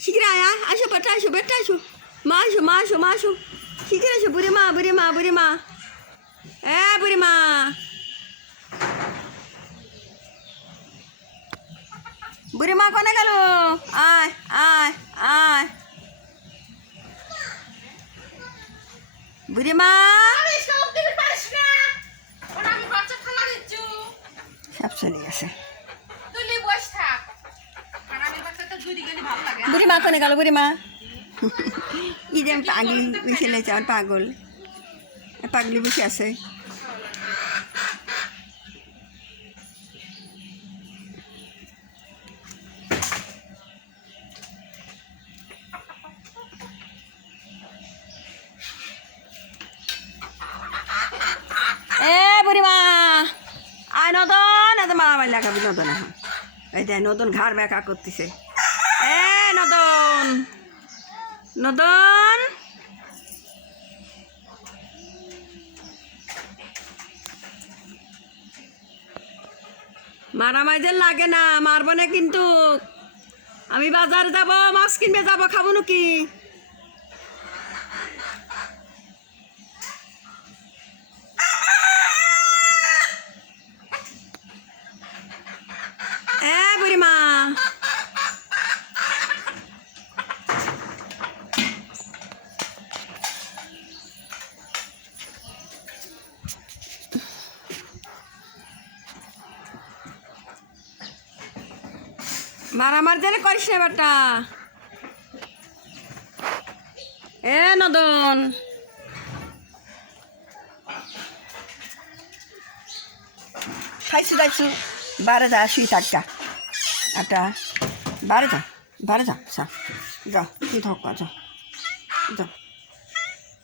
শিগগির আয়া আসো বেটা আসো মা আসো শিগগির আসো বুড়ি মা বুড়ি মা বুড়ি মা কোনে গেল আয় আয় আয় বুড়ি মা সব চলে গেছে বুড়ি মা কোনে গেল বুড়ি মা ই যে পাগলি বসে লেছে আমার পাগলি বসে আছে বুড়িমা আয় নদন এত মারামারি লাগাবি নদন এখন এই দেখ নদন ঘাড় ব্যাকা করতেছে নদন মারামারি যে লাগে না মারবো না কিন্তু আমি বাজারে যাব মাছ কিনবে যাব খাবো নাকি বুড়িমা মারামার যেন করিস না বেটা নদন খাইছু বারে যা শুই থাকা একটা বারে যা যাও তুই থাক যাও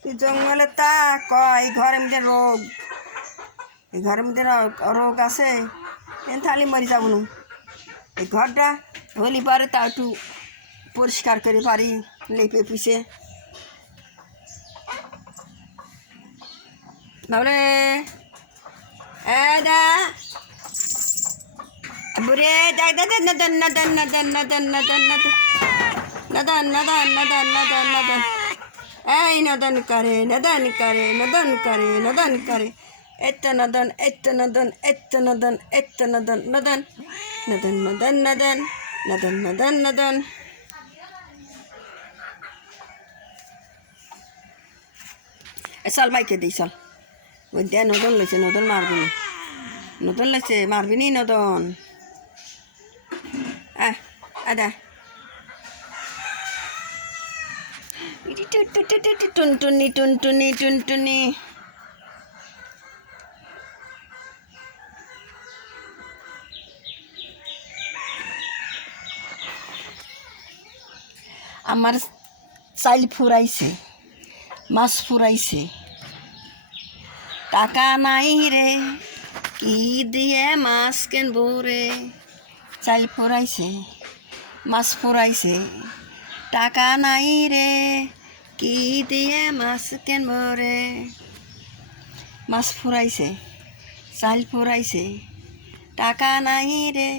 তুই জঙ্গলে তা কয় ঘরের মধ্যে রোগ আছে তাহলে মরি যাবো না এই ঘরটা হলি পারে তা একটু পরিষ্কার করে পারি লেপে পিছে তাহলে বুড়ে নদন এই নদন করে এত নদন চল বাইকে দিই চল ওই দে নদন লেছে মারবি নি নদন আদা টুনটুনি আমার চাইল ফুরাইছে মাছ ফুরাইছে টাকা নাই রে কি দিয়ে মাছ কিনবো রে চাইল ফুরাইছে মাছ ফুরাইছে টাকা নাই রে কি দিয়ে মাছ কিনবো রে মাছ ফুরাইছে চাইল ফুরাইছে টাকা নাই রে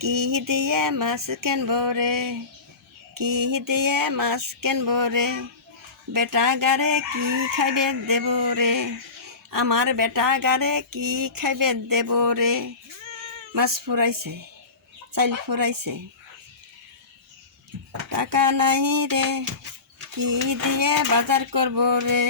কি দিয়ে মাছ কিনবো রে কি দিয়ে মাছ কিনবো রে বেটা গারে কি খাইবে দেব রে আমার বেটা গারে কি খাইবে দেব রে মাছ ফুরাইছে চাইল ফুরাইছে টাকা নাই রে কি দিয়ে বাজার করব রে